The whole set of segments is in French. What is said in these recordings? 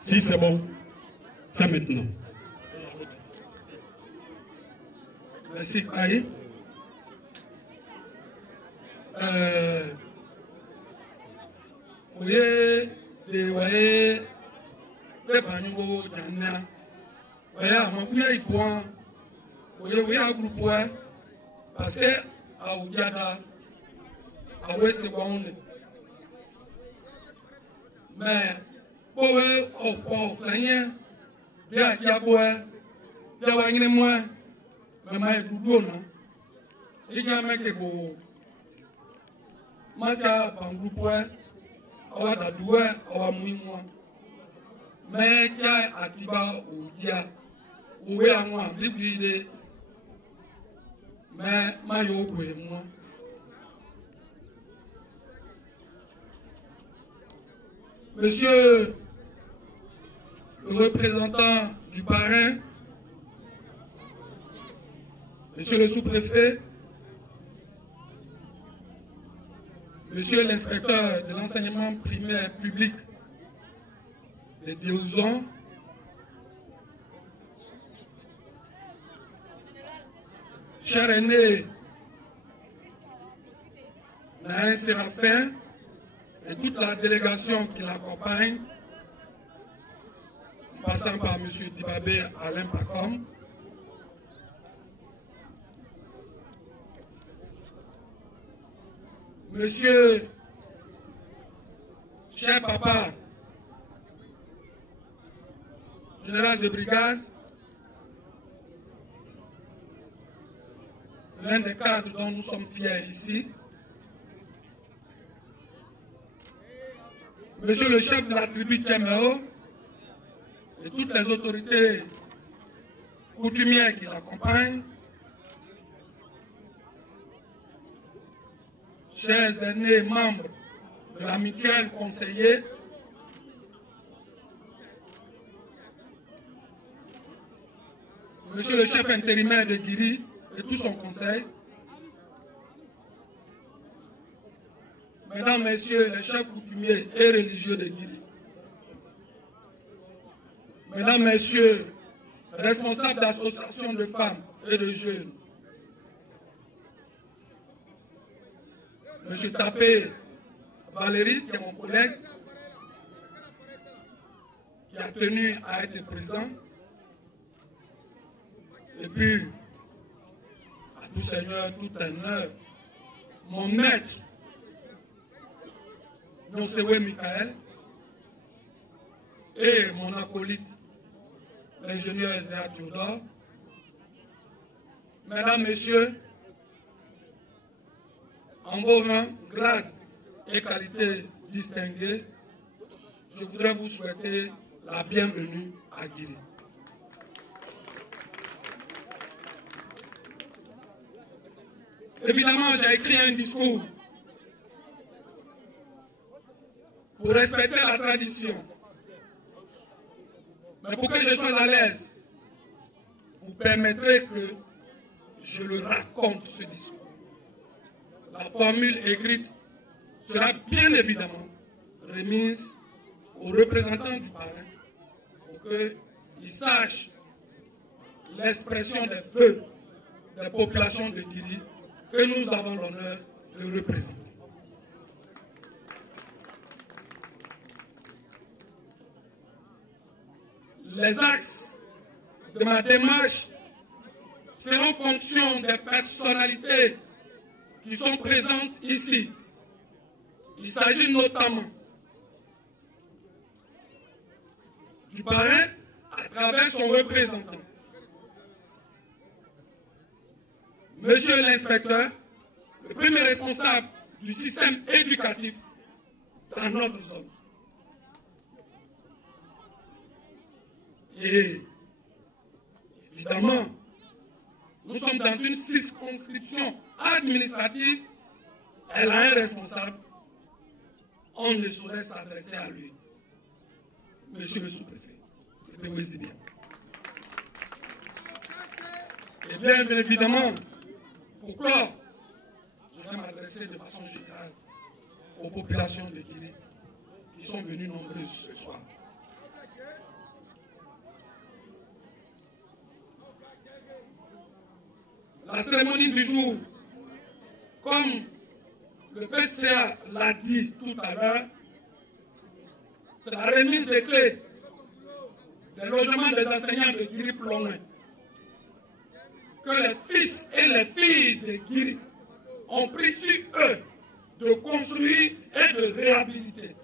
Si c'est bon, c'est maintenant. Merci, Aïe. Oui, les voyez, les panneaux, Jana. Oui, à mon pied, point. Oui, à groupe, parce que, à Oujada, à Ouest Seconde. Mais, pour eux, au port, rien, bien, il y a bois, il y a rien de moins, mais ma doudou, non. Il y a un mec qui est beau. Masa ban groupe, awa dadoué, awa mouimoua. Mais, tiens, Atiba ou Dia, ou est à moi, l'idée. Mais, ma yo, moi. Monsieur le représentant du parrain, monsieur le sous-préfet, monsieur l'inspecteur de l'enseignement primaire public de Diouzon, cher aîné Naïn Séraphin et toute la délégation qui l'accompagne, en passant par M. Dibabé Alain Pacom, Monsieur, cher papa, général de brigade, l'un des cadres dont nous sommes fiers ici, Monsieur le chef de la tribu Tchéméo et toutes les autorités coutumières qui l'accompagnent, chers aînés membres de la mutuelle conseillers, Monsieur le chef intérimaire de Guiri et tout son conseil, Mesdames, Messieurs les chefs coutumiers et religieux de Guiri, Mesdames, Messieurs, responsables d'associations de femmes et de jeunes, Monsieur Tapé Valérie, qui est mon collègue, qui a tenu à être présent, et puis, à tout Seigneur, tout honneur, mon maître, Nosewe Michael, et mon acolyte, l'ingénieur Ezra Théodore. Mesdames, Messieurs, en vos rangs, grades et qualités distinguées, je voudrais vous souhaiter la bienvenue à Guiri. Évidemment, j'ai écrit un discours pour respecter la tradition. Mais pour que je sois à l'aise, vous permettrez que je le raconte, ce discours. La formule écrite sera bien évidemment remise aux représentants du parrain pour qu'ils sachent l'expression des vœux des populations de Guiri que nous avons l'honneur de représenter. Les axes de ma démarche seront en fonction des personnalités qui sont présentes ici. Il s'agit notamment du parrain à travers son représentant. Monsieur l'inspecteur, le premier responsable du système éducatif dans notre zone. Et évidemment, nous sommes dans une circonscription administrative. Elle a un responsable. On ne saurait s'adresser à lui. Monsieur le sous-préfet, et bien évidemment, pour clore, je vais m'adresser de façon générale aux populations de Guinée qui sont venues nombreuses ce soir. La cérémonie du jour, comme le PCA l'a dit tout à l'heure, c'est la remise des clés des logements des enseignants de Guiri-Plongin que les fils et les filles de Guiri ont pris sur eux de construire et de réhabiliter.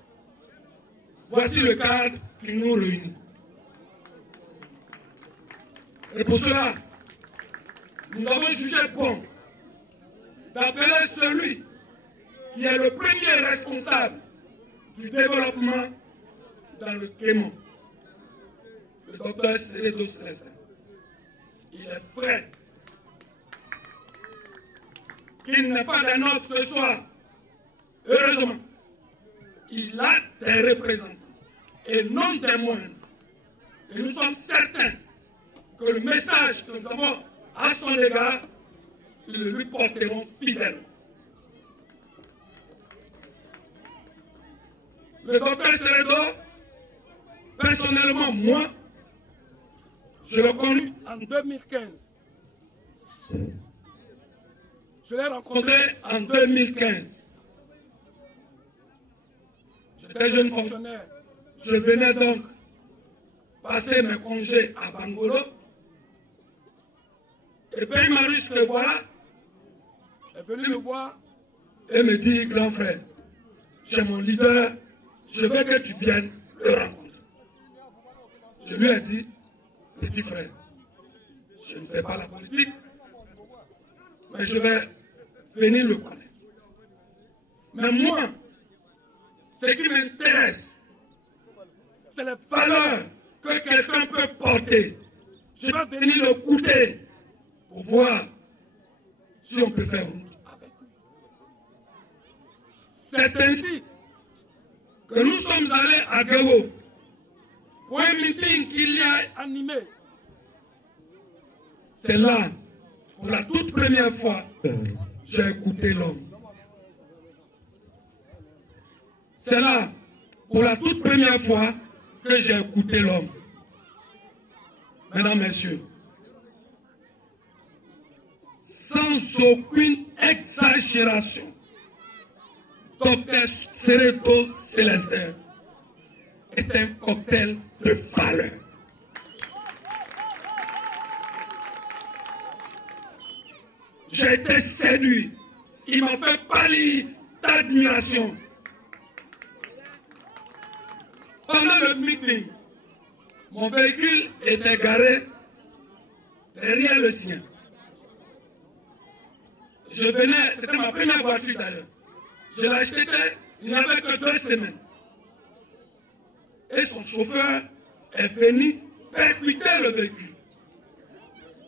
Voici le cadre qui nous réunit. Et pour cela, nous avons jugé bon d'appeler celui qui est le premier responsable du développement dans le Kémon, le docteur Seredo Célestin. Il est vrai qu'il n'est pas des nôtres ce soir. Heureusement, il a des représentants et non des moindres. Et nous sommes certains que le message que nous avons à son égard, ils le lui porteront fidèlement. Le docteur Seredo, personnellement, moi, je l'ai connu en 2015. Je l'ai rencontré en 2015. J'étais jeune fonctionnaire. Je venais donc passer mes congés à Bangolo. Et puis Marius que voilà est venu me voir et me dit, grand frère, j'ai mon leader, je veux que tu viennes le rencontrer. Je lui ai dit, petit frère, je ne fais pas la politique, mais je vais venir le connaître. Mais moi, ce qui m'intéresse, c'est les valeurs que quelqu'un peut porter. Je vais venir le goûter pour voir si on peut faire route avec lui. C'est ainsi que nous sommes allés à Gao pour un meeting qu'il y a animé. C'est là, pour la toute première fois, j'ai écouté l'homme. C'est là, pour la toute première fois, que j'ai écouté l'homme. Mesdames, Messieurs, sans aucune exagération, Dr Seredo Célestin est un cocktail de valeur. J'ai été séduit. Il m'a fait pâlir d'admiration. Pendant le meeting, mon véhicule était garé derrière le sien. Je venais, c'était ma première voiture d'ailleurs. Je l'ai acheté, il n'y avait que 2 semaines. Et son chauffeur est venu percuter le véhicule.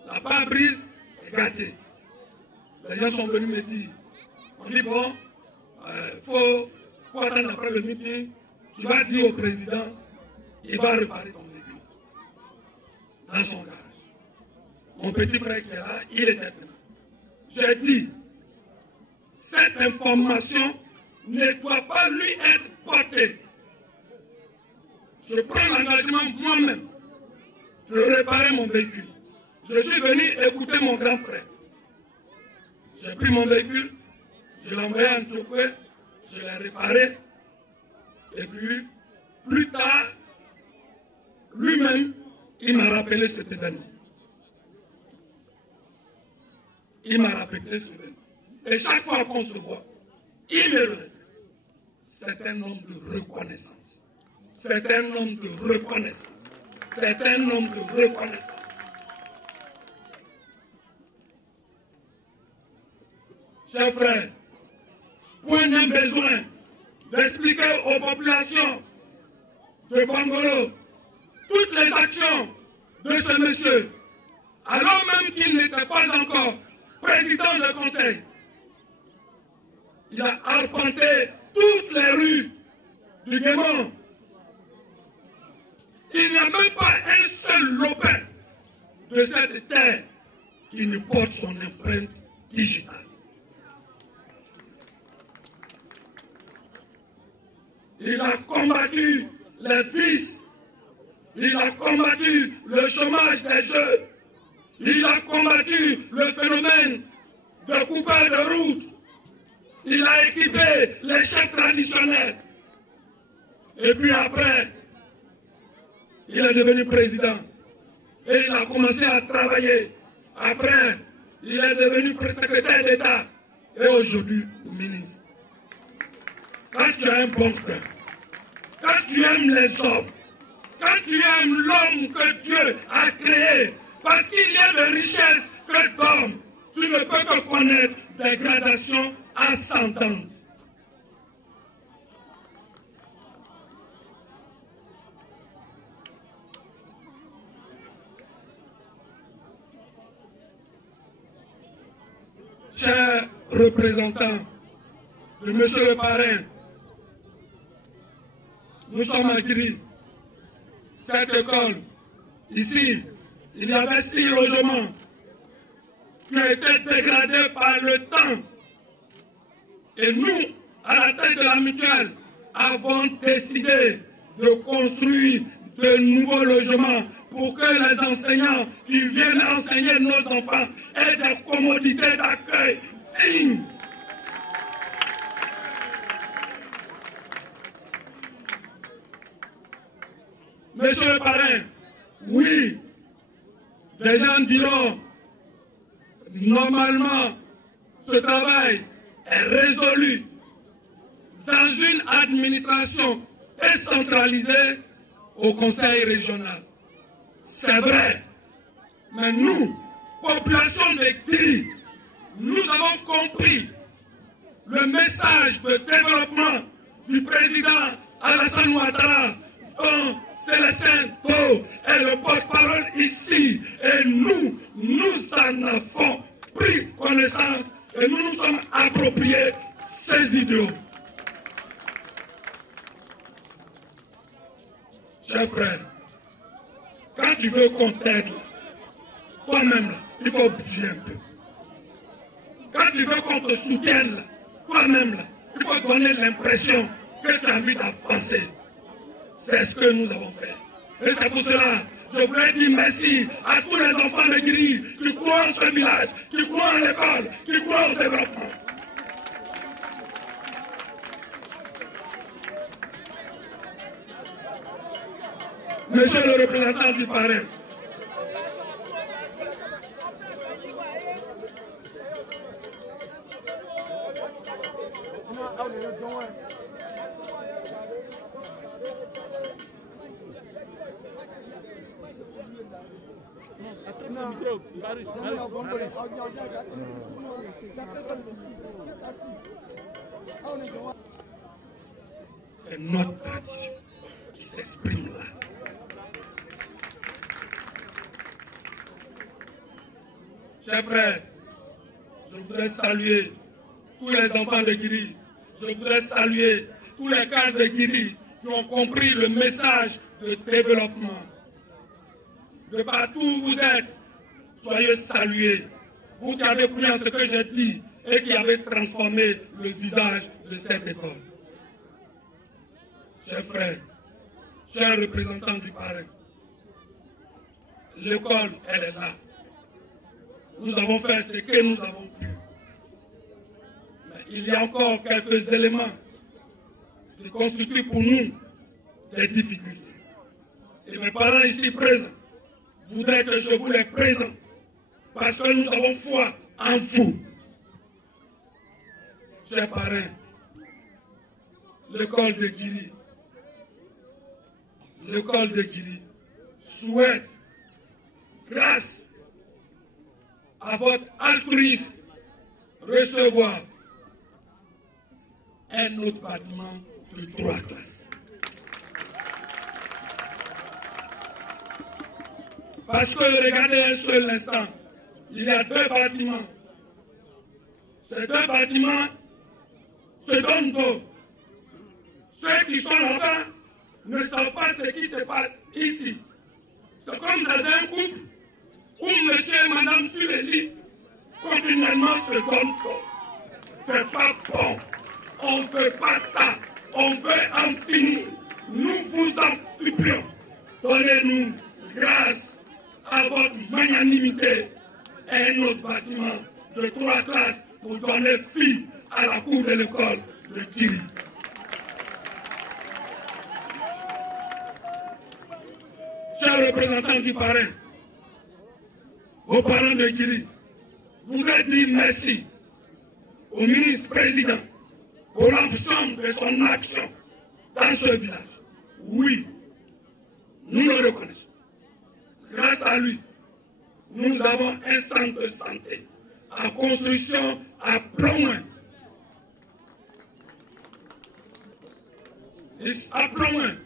La pare-brise est gâtée. Les gens sont venus me dire, on dit bon, faut attendre après le meeting, tu vas dire au président, il va réparer ton véhicule dans son garage. Mon petit frère qui est là, il était là. J'ai dit, cette information ne doit pas lui être portée. Je prends l'engagement moi-même de réparer mon véhicule. Je suis venu écouter mon grand frère. J'ai pris mon véhicule, je l'ai envoyé en Tchokwe, je l'ai réparé. Et puis, plus tard, lui-même, il m'a rappelé cet événement. Il m'a rappelé cet événement. Et chaque fois qu'on se voit, il me le répète. C'est un homme de reconnaissance. C'est un homme de reconnaissance. C'est un homme de reconnaissance. Chers frères, point de besoin d'expliquer aux populations de Bangolo toutes les actions de ce monsieur, alors même qu'il n'était pas encore président du conseil. Il a arpenté toutes les rues du Guémon. Il n'y a même pas un seul lopin de cette terre qui ne porte son empreinte digitale. Il a combattu les vices, il a combattu le chômage des jeunes, Il a combattu le phénomène de coupage de route. Il a équipé les chefs traditionnels. Et puis après, il est devenu président. Et il a commencé à travailler. Après, il est devenu secrétaire d'État. Et aujourd'hui, ministre. Quand tu as un bon cœur, quand tu aimes les hommes, quand tu aimes l'homme que Dieu a créé, parce qu'il y a de richesses que d'hommes, tu ne peux que connaître des gradations ascendantes. Chers représentants de Monsieur le Parrain, nous sommes à Guiri. Cette école, ici, il y avait 6 logements qui ont été dégradés par le temps. Et nous, à la tête de la mutuelle, avons décidé de construire de nouveaux logements pour que les enseignants qui viennent enseigner nos enfants aient des commodités d'accueil dignes. Monsieur le Parrain, oui, les gens diront, normalement, ce travail est résolu dans une administration décentralisée au conseil régional. C'est vrai, mais nous, population de Guiri, nous avons compris le message de développement du président Alassane Ouattara, dont Célestin Tau est le porte-parole ici. Et nous en avons pris connaissance et nous nous sommes appropriés ces idéaux. Chers frères, quand tu veux qu'on t'aide, toi-même, il faut bouger un peu. Quand tu veux qu'on te soutienne, toi-même, il faut donner l'impression que tu as envie d'avancer. C'est ce que nous avons fait. Et c'est pour cela, je voudrais dire merci à tous les enfants de Guiri qui croient en ce village, qui croient en l'école, qui croient au développement. Monsieur le représentant du Parrain, c'est notre tradition qui s'exprime là. Chers frères, je voudrais saluer tous les enfants de Guiri. Je voudrais saluer tous les cadres de Guiri qui ont compris le message de développement. De partout où vous êtes, soyez salués. Vous qui avez pris en ce que j'ai dit et qui avez transformé le visage de cette école. Chers frères, chers représentants du Parrain, l'école, elle est là. Nous avons fait ce que nous avons pu. Mais il y a encore quelques éléments qui constituent pour nous des difficultés. Et mes parents ici présents voudraient que je vous les présente parce que nous avons foi en vous. Chers parrains, l'école de Guiri souhaite, grâce à votre altruisme, recevoir un autre bâtiment de 3 classes. Parce que regardez un seul instant, il y a 2 bâtiments. Ces 2 bâtiments se donnent dos. Ceux qui sont là-bas ne savent pas ce qui se passe ici. C'est comme dans un couple où monsieur et madame sur le lit continuellement se donnent dos. C'est pas bon. On ne veut pas ça. On veut en finir. Nous vous en supplions. Donnez-nous grâce à votre magnanimité un autre bâtiment de 3 classes pour donner vie à la cour de l'école de Djiri. Chers représentants du parrain, aux parents de Djiri, je voudrais dire merci au ministre-président pour l'ensemble de son action dans ce village. Oui, nous le reconnaissons. Grâce à lui, nous avons un centre de santé en construction à Plomouin. À Plomouin,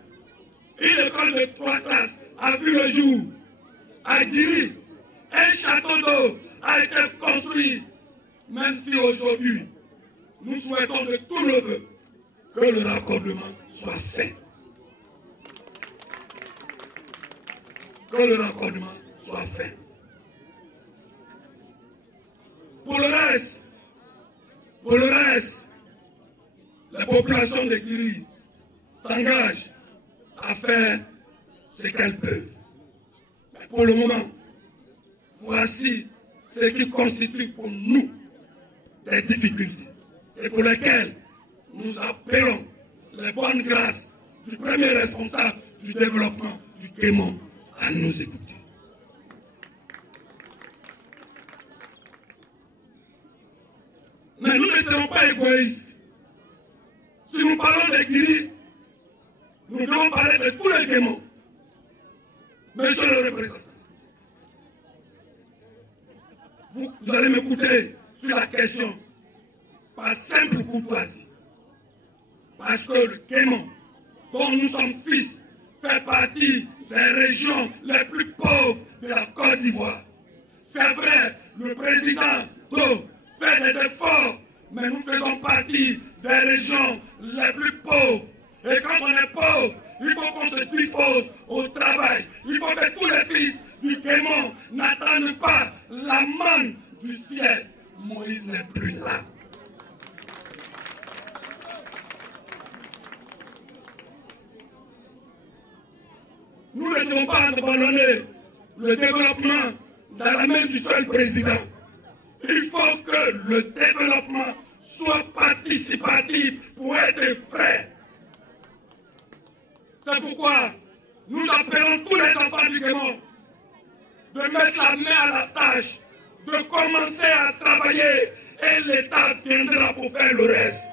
une école de 3 classes a vu le jour. À Djiri, un château d'eau a été construit, même si aujourd'hui, nous souhaitons de tout le vœu que le raccordement soit fait. Que le raccordement soit fait. Pour le reste, la population de Djiri s'engage à faire ce qu'elles peuvent. Mais pour le moment, voici ce qui constitue pour nous des difficultés et pour lesquelles nous appelons les bonnes grâces du premier responsable du développement du Kémon à nous écouter. Mais nous ne serons pas égoïstes. Si nous parlons de Djiri, nous devons parler de tous les Kémons. Monsieur le représentant, vous allez m'écouter sur la question par simple courtoisie. Parce que le Kémon, dont nous sommes fils, fait partie des régions les plus pauvres de la Côte d'Ivoire. C'est vrai, le président Do fait des efforts, mais nous faisons partie des régions les plus pauvres. Et quand on est pauvre, il faut qu'on se dispose au travail. Il faut que tous les fils du Kémon n'attendent pas la manne du ciel. Moïse n'est plus là. Nous ne devons pas abandonner le développement dans la main du seul président. Il faut que le développement soit participatif pour être vrai. C'est pourquoi nous appelons tous les enfants du Kémon de mettre la main à la tâche, de commencer à travailler et l'État viendra pour faire le reste.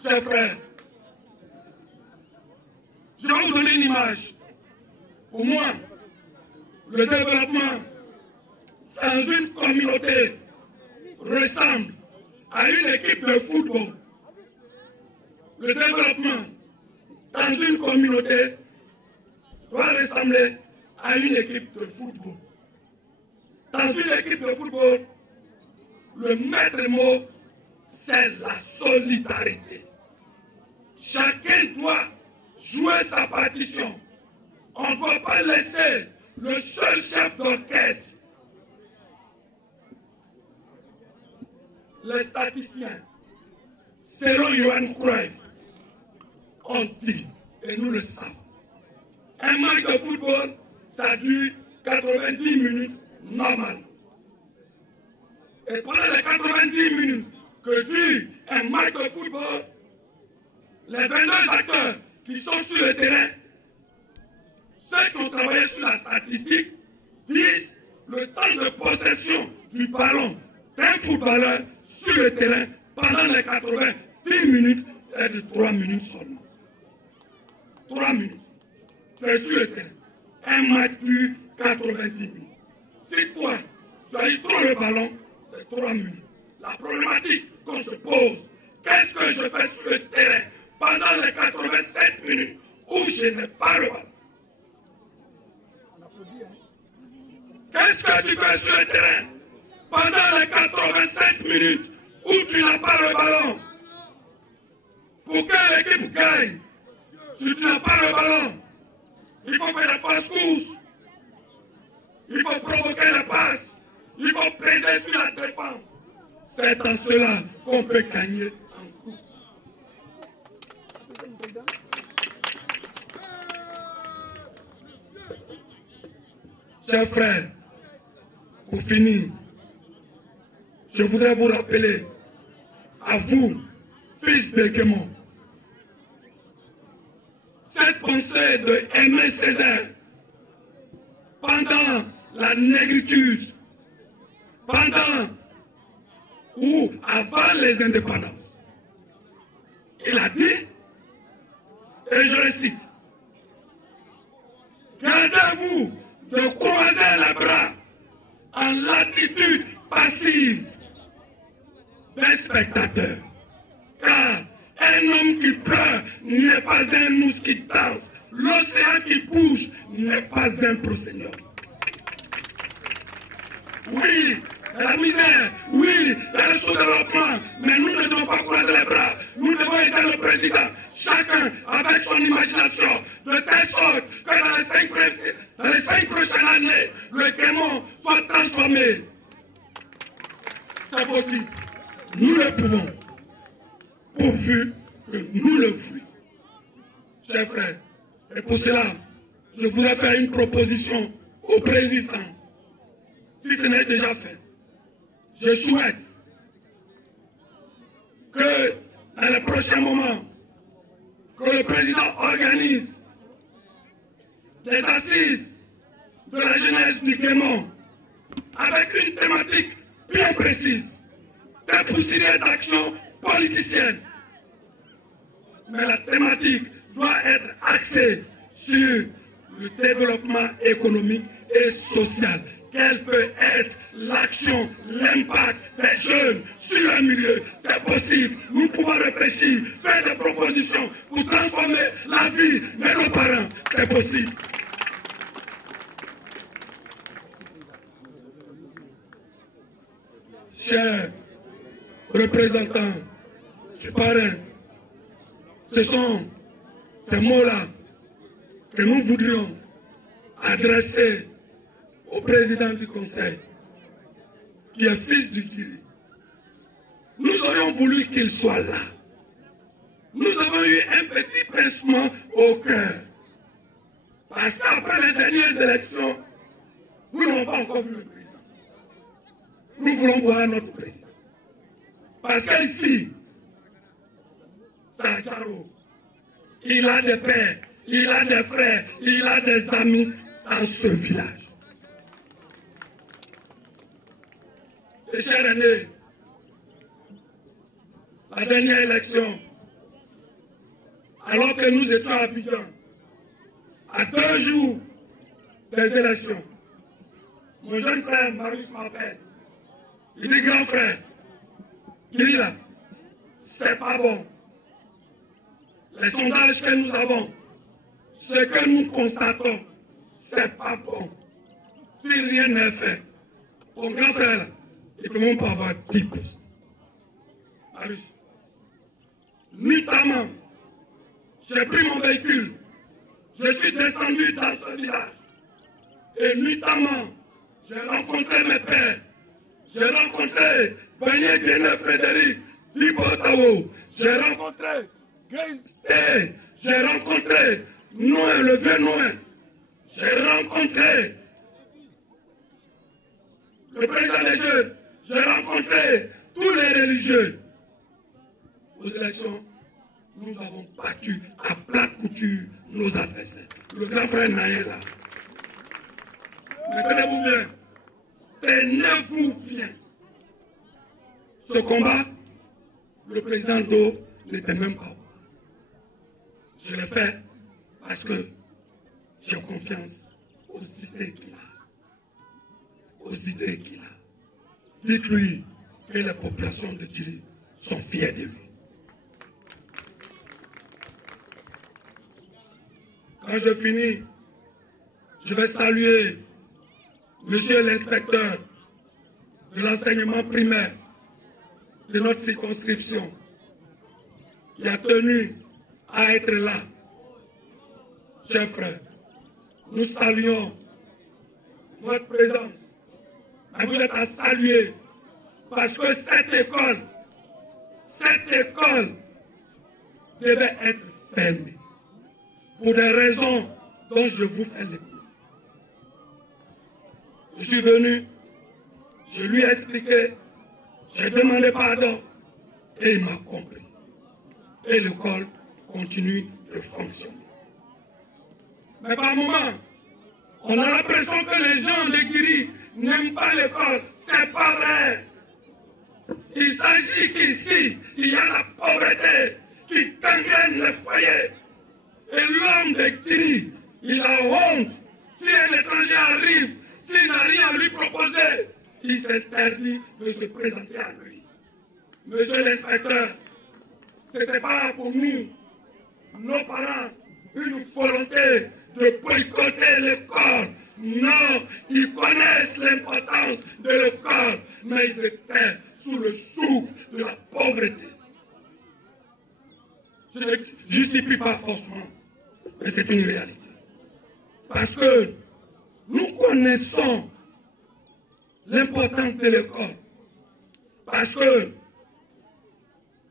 Chers frères, je vais vous donner une image. Pour moi, le développement dans une communauté ressemble à une équipe de football. Le développement dans une communauté doit ressembler à une équipe de football. Dans une équipe de football, le maître mot, c'est la solidarité. Chacun doit jouer sa partition. On ne doit pas laisser le seul chef d'orchestre. Les statisticiens, selon Johan Cruyff, ont dit, et nous le savons, un match de football, ça dure 90 minutes normalement. Et pendant les 90 minutes que dure un match de football, les 22 acteurs qui sont sur le terrain, ceux qui ont travaillé sur la statistique, disent le temps de possession du ballon d'un footballeur sur le terrain pendant les 90 minutes est de 3 minutes seulement. 3 minutes. Tu es sur le terrain. Un match dure 90 minutes. Si toi, tu as eu trop le ballon, c'est 3 minutes. La problématique qu'on se pose, qu'est-ce que je fais sur le terrain pendant les 87 minutes où je n'ai pas le ballon? Qu'est-ce que tu fais sur le terrain pendant les 87 minutes où tu n'as pas le ballon? Pour que l'équipe gagne, si tu n'as pas le ballon, il faut faire la fausse course. Il faut provoquer la passe. Il faut peser sur la défense. C'est en cela qu'on peut gagner en groupe. Chers frères, pour finir, je voudrais vous rappeler, à vous, fils de Guémon, cette pensée de Aimé Césaire, pendant la négritude, pendant ou avant les indépendances. Il a dit, et je le cite, gardez-vous de croiser les bras en l'attitude passive d'un spectateur, car un homme qui pleure n'est pas un ours qui danse, l'océan qui bouge n'est pas un procédure. Oui, la misère, oui, le sous-développement, mais nous ne devons pas croiser les bras. Nous devons aider le président, chacun avec son imagination, de telle sorte que dans les 5 prochaines années, le Guémon soit transformé. C'est possible. Nous le pouvons, pourvu que nous le voulions. Chers frères, et pour cela, je voudrais faire une proposition au président. Si ce n'est déjà fait, je souhaite que dans les prochains moments, que le président organise des assises de la jeunesse du Guémon avec une thématique bien précise, des procédures d'action politicienne. Mais la thématique doit être axée sur le développement économique et social. Quelle peut être l'action, l'impact des jeunes sur un milieu? C'est possible. Nous pouvons réfléchir, faire des propositions pour transformer la vie de nos parents. C'est possible. Chers représentants du parrain, ce sont ces mots-là que nous voudrions adresser au président du Conseil, qui est fils du Guiri. Nous aurions voulu qu'il soit là. Nous avons eu un petit pincement au cœur. Parce qu'après les dernières élections, nous n'avons pas encore vu le président. Nous voulons voir notre président. Parce qu'ici, Sancharo, il a des pères, il a des frères, il a des amis dans ce village. Et chers aînés, la dernière élection, alors que nous étions à Abidjan, à 2 jours des élections, mon jeune frère Marius m'appelle. Il dit, grand frère, il est là, c'est pas bon. Les sondages que nous avons, ce que nous constatons, c'est pas bon. Si rien n'est fait, ton grand frère là, il ne peut même pas avoir 10%. Notamment, j'ai pris mon véhicule, je suis descendu dans ce village. Et notamment, j'ai rencontré mes pères, j'ai rencontré Bagné Djene Frédéric Dibotao, j'ai rencontré Gaïsté, j'ai rencontré Noé, le vieux Noé, j'ai rencontré le président des jeunes, j'ai rencontré tous les religieux. Aux élections, nous avons battu à plat couture nos adversaires. Le grand frère Naïe là. Mais tenez-vous bien, tenez-vous bien. Ce combat, le président Do n'était même pas au courant. Je l'ai fait parce que j'ai confiance aux idées qu'il a. Aux idées qu'il a. Dites-lui que les populations de Djiri sont fières de lui. Quand je finis, je vais saluer Monsieur l'inspecteur de l'enseignement primaire de notre circonscription qui a tenu à être là. Chers frères, nous saluons votre présence. Mais vous êtes à saluer parce que cette école devait être fermée pour des raisons dont je vous fais l'écho. Je suis venu, je lui ai expliqué, j'ai demandé pardon et il m'a compris. Et l'école continue de fonctionner. Mais par moments, on a l'impression que les gens de Guiri n'aiment pas l'école. C'est pas vrai. Il s'agit qu'ici, il y a la pauvreté qui gangrène les foyers. Et l'homme de Guiri, il a honte. Si un étranger arrive, s'il n'a rien à lui proposer, il s'interdit de se présenter à lui. Monsieur l'inspecteur, ce n'était pas pour nous, nos parents, une volonté de boycotter l'école. Non, ils connaissent l'importance de l'école, mais ils étaient sous le joug de la pauvreté. Je ne justifie pas forcément, mais c'est une réalité. Parce que nous connaissons l'importance de l'école. Parce que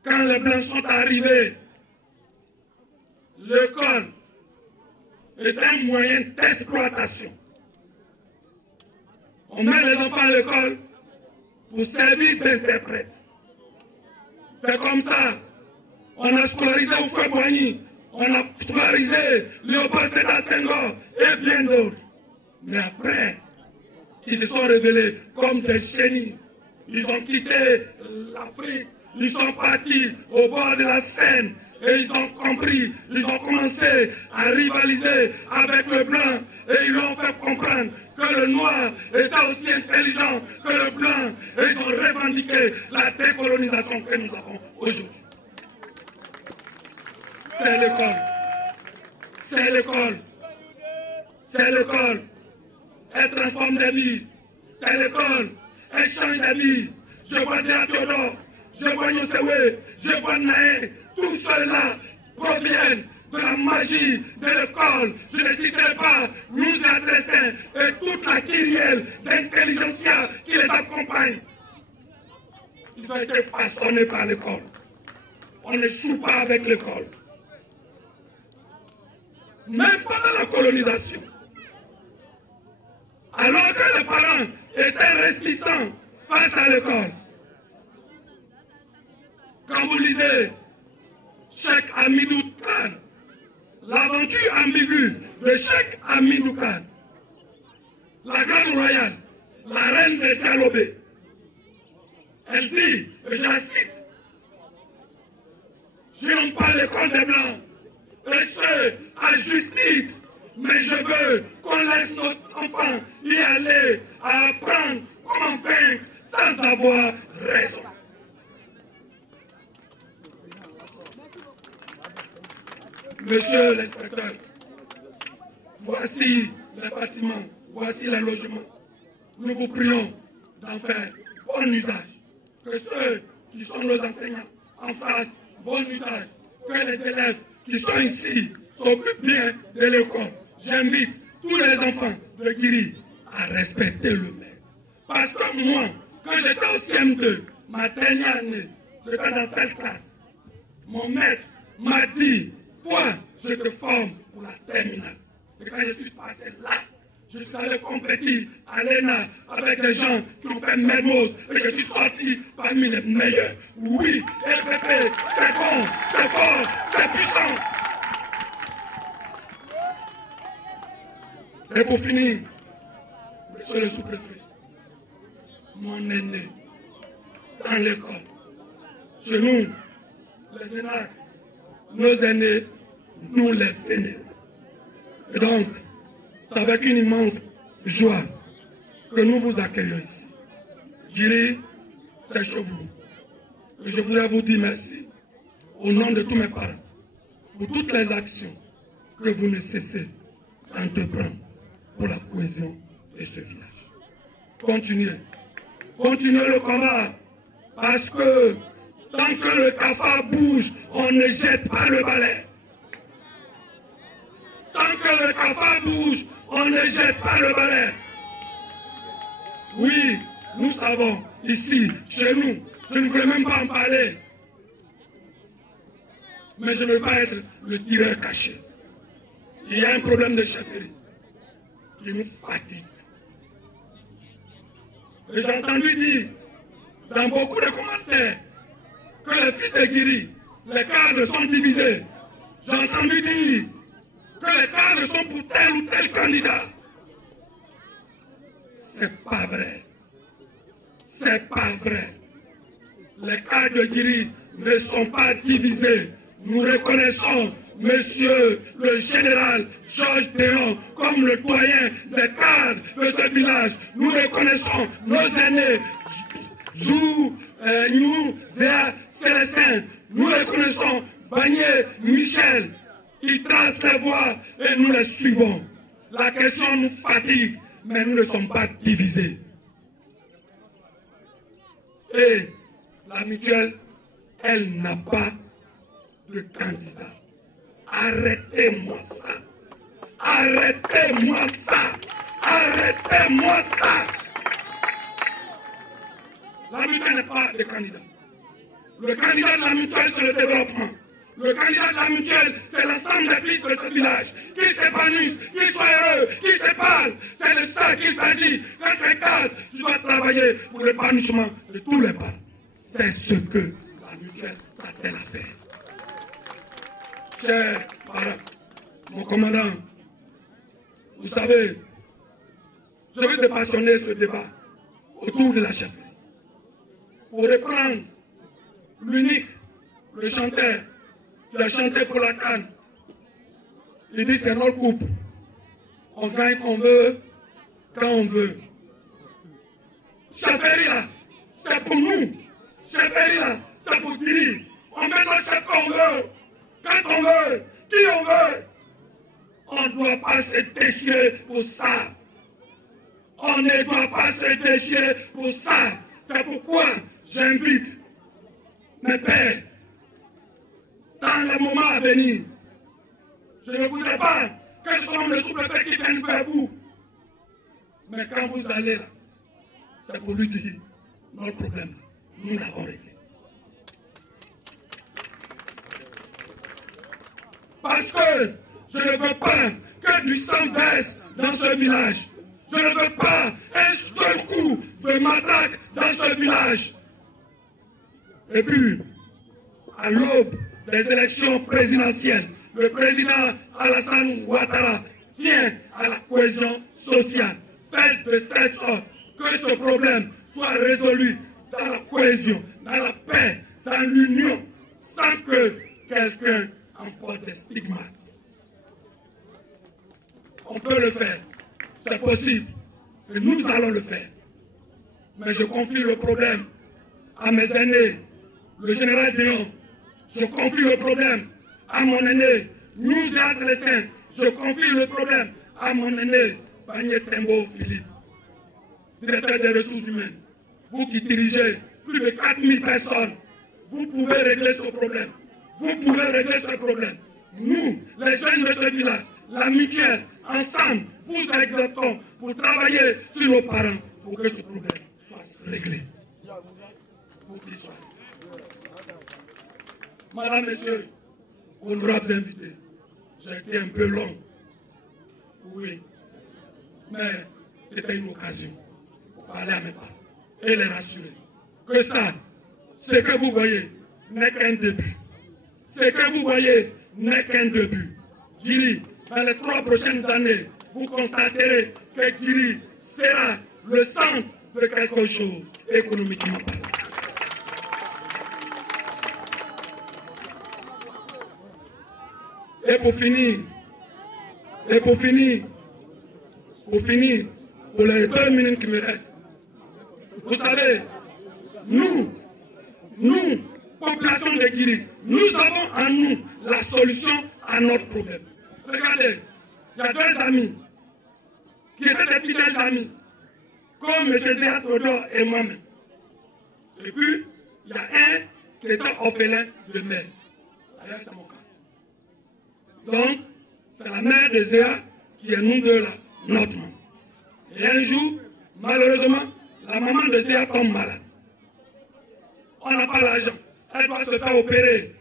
quand les Blancs sont arrivés, l'école est un moyen d'exploitation. On met les enfants à l'école pour servir d'interprètes. C'est comme ça. On a scolarisé Houphouët-Boigny, on a scolarisé Léopold Sédar Senghor et bien d'autres. Mais après, ils se sont révélés comme des génies. Ils ont quitté l'Afrique, ils sont partis au bord de la Seine et ils ont compris, ils ont commencé à rivaliser avec le blanc et ils lui ont fait comprendre que le noir était aussi intelligent que le blanc et ils ont revendiqué la décolonisation que nous avons aujourd'hui. C'est l'école. C'est l'école. C'est l'école. Elle transforme des vies. C'est l'école. Elle change des vies. Je vois Zéa Théodore, je vois Yosewe, je vois Naé. Tout cela proviennent de la magie de l'école. Je ne citerai pas nous et Célestin et toute la kyrielle d'intelligentsia qui les accompagne. Ils ont été façonnés par l'école. On ne joue pas avec l'école. Même pendant la colonisation, alors que les parents étaient réticents face à l'école, quand vous lisez Cheikh Hamidou Khan, l'aventure ambiguë de Cheikh Hamidou Khan, la grande royale, la reine des Dialobé, elle dit, je la cite, je n'aime pas l'école des Blancs, et ce, à justice, mais je veux qu'on laisse notre enfant y aller à apprendre comment vaincre sans avoir raison. Monsieur l'inspecteur, voici les bâtiments, voici les logements. Nous vous prions d'en faire bon usage. Que ceux qui sont nos enseignants en fassent bon usage. Que les élèves qui sont ici s'occupent bien de l'école. J'invite tous les enfants de Guiri à respecter le maître. Parce que moi, quand j'étais au CM2, ma dernière année, j'étais dans cette classe. Mon maître m'a dit, toi, je te forme pour la terminale. Et quand je suis passé là, je suis allé compétir à l'ENA avec des gens qui ont fait Mermoz et je suis sorti parmi les meilleurs. Oui, LPP, c'est bon, c'est fort, c'est puissant. Et pour finir, monsieur le sous-préfet, mon aîné, dans l'école, chez nous, les énarques, nos aînés, nous les vénérons. Et donc, c'est avec une immense joie que nous vous accueillons ici. Guiri, c'est chez vous. Et je voudrais vous dire merci, au nom de tous mes parents, pour toutes les actions que vous ne cessez d'entreprendre pour la cohésion de ce village. Continuez. Continuez le combat. Parce que tant que le cafard bouge, on ne jette pas le balai. Tant que le cafard bouge, on ne jette pas le balai. Oui, nous savons, ici, chez nous, je ne voulais même pas en parler. Mais je ne veux pas être le tireur caché. Il y a un problème de châterie qui nous fatigue. Et j'ai entendu dire dans beaucoup de commentaires que les fils de Guiri, les cadres sont divisés. J'ai entendu dire que les cadres sont pour tel ou tel candidat. C'est pas vrai. C'est pas vrai. Les cadres de Guiri ne sont pas divisés. Nous reconnaissons Monsieur le général Georges Théon comme le doyen des cadres de ce village. Nous reconnaissons nos aînés, Zou, nous, Zéa, Célestin. Nous reconnaissons Bagné, Michel. Ils tracent les voies et nous les suivons. La question nous fatigue, mais nous ne sommes pas divisés. Et la mutuelle, elle n'a pas de candidat. Arrêtez-moi ça. Arrêtez-moi ça. Arrêtez-moi ça. La mutuelle n'est pas de candidat. Le candidat de la mutuelle, c'est le développement. Le candidat de la mutuelle, c'est l'ensemble des fils de ce village. Qu'ils s'épanouissent, qu'ils soient heureux, qu'ils s'épargnent. C'est de ça qu'il s'agit. Quand tu es cadre, tu dois travailler pour l'épanouissement de tous les parents. C'est ce que la mutuelle s'attelle à faire. Cher parent, mon commandant, vous savez, je veux dépassionner ce débat autour de la chefferie. Pour reprendre l'unique, le chanteur qui a chanté pour la Cannes, il dit c'est notre couple. On gagne qu'on veut, quand on veut. Chefferie là, c'est pour nous. Chefferie là, c'est pour dire, on met notre chef qu'on veut, quand on veut, qui on veut. On ne doit pas se déchirer pour ça. On ne doit pas se déchirer pour ça. C'est pourquoi j'invite mes pères, dans les moments à venir, je ne voudrais pas que ce soit le sous-préfet qui vienne vers vous. Mais quand vous allez là, c'est pour lui dire, notre problème, nous l'avons réglé. Parce que je ne veux pas que du sang verse dans ce village. Je ne veux pas un seul coup de matraque dans ce village. Et puis, à l'aube des élections présidentielles, le président Alassane Ouattara tient à la cohésion sociale. Faites de cette sorte que ce problème soit résolu dans la cohésion, dans la paix, dans l'union, sans que quelqu'un emporte des stigmates. On peut le faire, c'est possible, et nous allons le faire. Mais je confie le problème à mes aînés, le général Dion. Je confie le problème à mon aîné, nous Célestin. Je confie le problème à mon aîné, Bagné Tembo Philippe, directeur des ressources humaines. Vous qui dirigez plus de 4000 personnes, vous pouvez régler ce problème. Vous pouvez régler ce problème. Nous, les jeunes de ce village, la mutuelle, ensemble, vous exhortons pour travailler sur nos parents pour que ce problème soit réglé. Pour qu'il soit. Madame, Messieurs, honorables invités, j'ai été un peu long. Oui. Mais c'était une occasion pour parler à mes parents et les rassurer que ça, ce que vous voyez, n'est qu'un début. Ce que vous voyez n'est qu'un début. Guiri, dans les 3 prochaines années, vous constaterez que Guiri sera le centre de quelque chose économiquement parlant. Et pour finir, pour les 2 minutes qui me restent, vous savez, nous, population de Guiri, nous avons en nous la solution à notre problème. Regardez, il y a 2 amis qui étaient des fidèles amis, comme M. Zéa Todor et moi-même. Et puis, il y a un qui était orphelin de mère. D'ailleurs, c'est mon cas. Donc, c'est la mère de Zéa qui est nous deux là, notre maman. Et un jour, malheureusement, la maman de Zéa tombe malade. On n'a pas l'argent. Elle doit se faire opérer.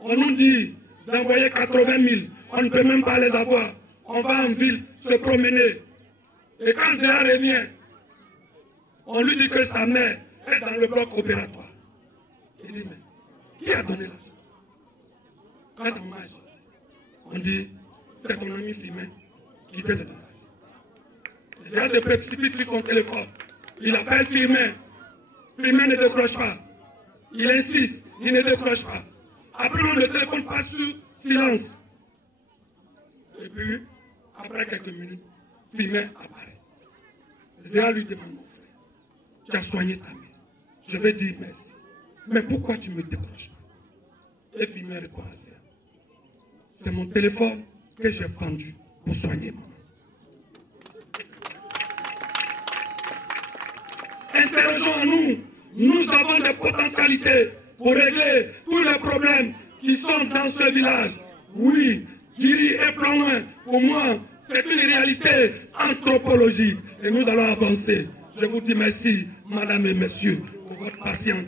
On nous dit d'envoyer 80 000. On ne peut même pas les avoir. On va en ville se promener. Et quand Zéa revient, On lui dit que sa mère est dans le bloc opératoire. Il dit, mais qui a donné l'argent? Quand sa maman est sortie, on dit, c'est ton ami Fimet qui fait de l'argent. Déjà se précipite sur son téléphone. Il appelle Fimet. Fimet ne décroche pas. Il insiste, il ne décroche pas. Après, le téléphone passe sur silence. Et puis, après quelques minutes, Fimet apparaît. Zéa lui demande, mon frère, tu as soigné ta mère. Je vais dire merci. Mais pourquoi tu me décroches pas? Et Fimet répond à Zéa. C'est mon téléphone que j'ai vendu pour soigner maman. Interrogeons-nous. Nous avons des potentialités pour régler tous les problèmes qui sont dans ce village. Oui, Djiri et Ploin, pour moi, c'est une réalité anthropologique. Et nous allons avancer. Je vous dis merci, madame et messieurs, pour votre patience.